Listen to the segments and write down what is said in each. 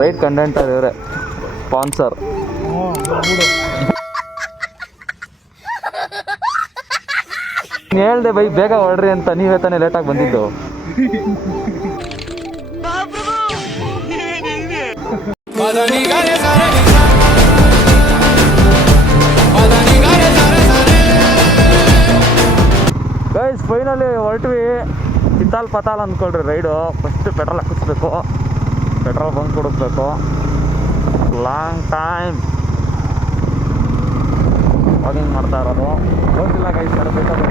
Right contender ಇವರೇ sponsor. ಹೇಳ್ದೆ by ಬೇಗ ಹೊಡ್ರಿ ಅಂತ, ನೀವೇ ತಾನೇ ಲೇಟಾಗಿ ಬಂದಿದ್ದು. ಗೈಸ್ ಫೈನಲಿ ಹೊರಟ್ವಿ. ಕಿತ್ತಾಲ್ ಪತಾಲ್ ಅಂದ್ಕೊಳ್ರಿ ರೈಡು. ಫಸ್ಟ್ ಪೆಟ್ರೋಲ್ ಹಾಕಿಸ್ಬೇಕು, ಪೆಟ್ರೋಲ್ ಬಂಕ್ ಕೊಡಿಸ್ಬೇಕು. ಲಾಂಗ್ ಟೈಮ್ ವಾಕಿಂಗ್ ಮಾಡ್ತಾ ಇರೋದು. ಹೋಗಿಲ್ಲ ಗೈಸ್, ಬೇಕಾದ್ರೆ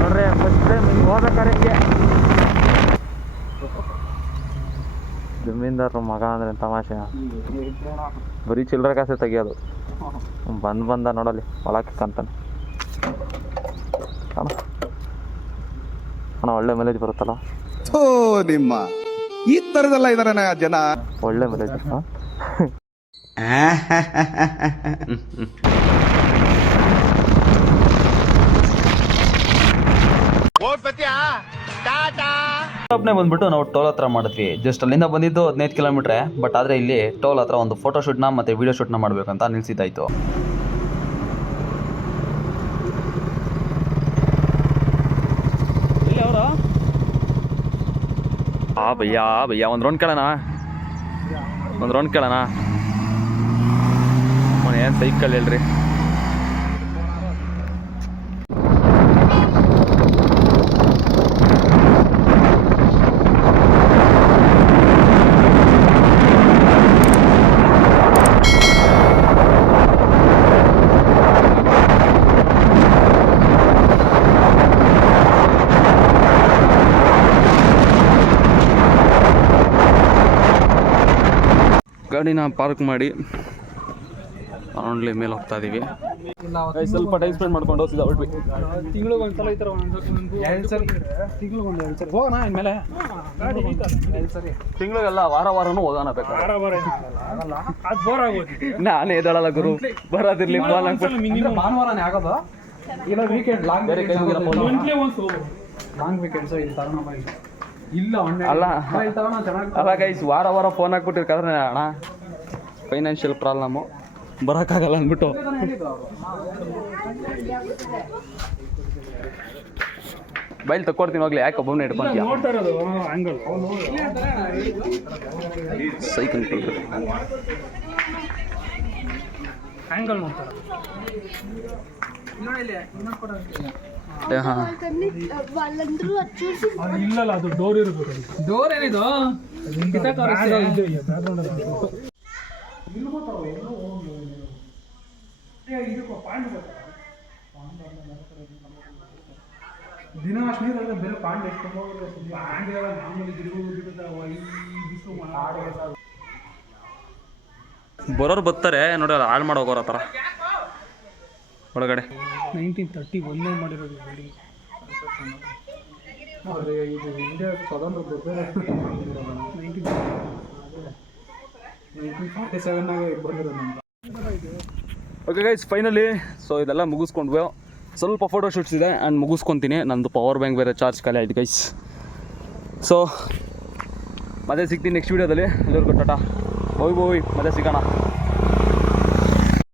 ನೋಡ್ರಿ ಫಸ್ಟ್ ಟೈಮ್ ಹಿಂಗೆ ಹೋಗ್ಬೇಕಾರೆ ಹಿಂಗೆ. ಜಮೀನ್ದಾರ ಮಗ ಅಂದ್ರೆ ತಮಾಷೆ, ಬರೀ ಚಿಲ್ಲರೆ ಕಾಸೆ ತೆಗಿಯೋದು. ಬಂದ ನೋಡಲಿ ಒಳಕ್ಕೆ ಕಂತಾನೆ ಅಣ್ಣ, ಒಳ್ಳೆ ಮೈಲೇಜ್ ಬರುತ್ತಲ್ಲ. ನಿಮ್ಮ ಈ ತರದೆಲ್ಲ ಇದಾರೆ ಜನ, ಒಳ್ಳೆ ಮೈಲೇಜ್. ಬಂದ್ಬಿಟ್ಟು ನಾವು ಟೋಲ್ ಹತ್ರ ಮಾಡಿದ್ವಿ. ಜಸ್ಟ್ ಅಲ್ಲಿಂದ ಬಂದಿದ್ದು 15 ಕಿಲೋಮೀಟ್ರೆ. ಬಟ್ ಆದ್ರೆ ಇಲ್ಲಿ ಟೋಲ್ ಹತ್ರ ಒಂದು ಫೋಟೋ ಶೂಟ್ನ ಮತ್ತೆ ವಿಡಿಯೋ ಶೂಟ್ನ ಮಾಡ್ಬೇಕಂತ ನಿಲ್ಸಿದ್ದಾಯ್ತು. ಭಯ್ಯ ಒಂದು ರೌಂಡ್ ಕೇಳೋಣ, ಏನು ಸೈಕಲ್ ಹೇಳ್ರಿ. ಗಾಡಿನ ಪಾರ್ಕ್ ಮಾಡಿ ಆನ್ಲಿ ಮೇಲೆ ಹೋಗ್ತಾ ಇದೀವಿ. ಸ್ವಲ್ಪ ಟೈಮ್ ಸ್ಪೆಂಡ್ ಮಾಡ್ಕೊಂಡು ಹೋಗ್ತಿದ್ದ ಹೊರಟ್ವಿ. ತಿಂಗಳಿಗೆ ಒಂದ್ಸಲ ಈ ಥರ ಹೋಗೋಣ. ಇನ್ಮೇಲೆ ತಿಂಗಳಿಗೆಲ್ಲ ವಾರನೂ ಹೋಗೋಣ ಬೇಕಾದ್ರೆ. ಬೋರ್ ಆಗೋದು. ನಾನೇ ಎದಳಲ್ಲ ಗುರು, ಬರೋದಿರ್ಲಿ. ಭಾನುವಾರನೇ ಆಗೋದು, ಇಲ್ಲ ವೀಕೆಂಡ್ ಲಾಂಗ್ ವೀಕೆಂಡ್ಸ್ ಅಲ್ಲ ಗೈಸ್, ವಾರ ಫೋನ್ ಹಾಕ್ಬಿಟ್ಟಿರ್ಕಾದ್ರೆ ಅಣ್ಣ ಫೈನಾನ್ಷಿಯಲ್ ಪ್ರಾಬ್ಲಮ್ಮು, ಬರೋಕ್ಕಾಗಲ್ಲ ಅಂದ್ಬಿಟ್ಟು ಬೈಲ್ ತಕ್ಕೊಡ್ತೀನಿ ಹೋಗ್ಲಿ. ಯಾಕೆ ಒಬ್ಬನೇ ಹಿಡ್ಕೊಂತೀಯ ಸೈಕಲ್ ಆಂಗಲ್ ನೋಡ್ತಾರೆ. ಇಲ್ಲಲ್ಲ, ಅದು ಡೋರ್ ಇರ್ಬೇಕು. ಡೋರ್ ಏನಿದು ದಿನ ಅಷ್ಟು ನೀರು ಬೇರೆ ಪಾಂಡ್ ಎಷ್ಟು ಬರೋರು ಬರ್ತಾರೆ ನೋಡಿ, ಹಾಳು ಮಾಡಿ ಹೋಗೋರ ಥರ ಒಳಗಡೆ. 1931 ಮಾಡಿರೋದು ಬಿಲ್ಡಿಂಗ್. ಇದು ಇಂಡಿಯಾ ಸ್ವತಂತ್ರ ಬರ್ತಾರೆ 1947 ಬಂದಿರೋದು. ಓಕೆ ಗೈಸ್, ಫೈನಲಿ ಸೊ ಇದೆಲ್ಲ ಮುಗಿಸ್ಕೊಂಡ್ವಿ. ಸ್ವಲ್ಪ ಫೋಟೋ ಶೂಟ್ಸ್ ಇದೆ ಆ್ಯಂಡ್ ಮುಗಿಸ್ಕೊತೀನಿ. ನಂದು ಪವರ್ ಬ್ಯಾಂಕ್ ಬೇರೆ ಚಾರ್ಜ್ ಖಾಲಿ ಆಯ್ತು ಗೈಸ್. ಸೊ ಮತ್ತೆ ಸಿಗ್ತೀನಿ ನೆಕ್ಸ್ಟ್ ವೀಡಿಯೋದಲ್ಲಿ. ಎಲ್ಲರಿಗೂ ಟಾಟಾ, ಹೋಯ್ ಮತ್ತೆ ಸಿಗೋಣ.